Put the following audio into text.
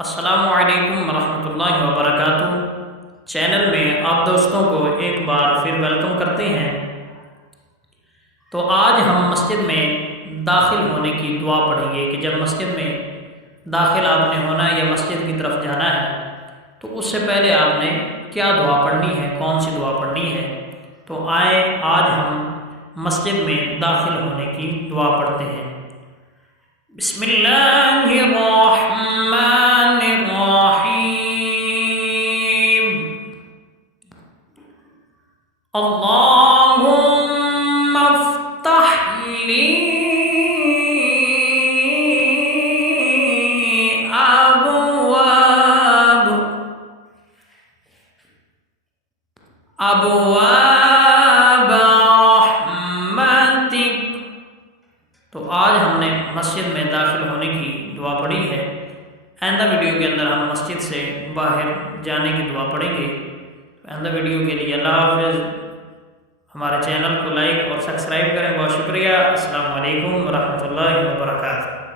السلام علیکم ورحمۃ اللہ وبرکاتہ۔ چینل میں آپ دوستوں کو ایک بار پھر ویلکم کرتے ہیں۔ تو آج ہم مسجد میں داخل ہونے کی دعا پڑھیں گے کہ جب مسجد میں داخل آپ نے ہونا ہے یا مسجد کی طرف جانا ہے تو اس سے پہلے آپ نے کیا دعا پڑھنی ہے، کون سی دعا پڑھنی ہے۔ تو آئے آج ہم مسجد میں داخل ہونے کی دعا پڑھتے ہیں۔ بسم اللہ الرحمن الرحیم۔ اللہم افتح لی ابواب رحمتک۔ تو آج ہم نے مسجد میں داخل ہونے کی دعا پڑھی ہے۔ آئندہ ویڈیو کے اندر ہم مسجد سے باہر جانے کی دعا پڑھیں گے۔ آئندہ ویڈیو کے لیے اللہ حافظ۔ ہمارے چینل کو لائک اور سبسکرائب کریں۔ بہت شکریہ۔ السلام علیکم ورحمۃ اللہ وبرکاتہ۔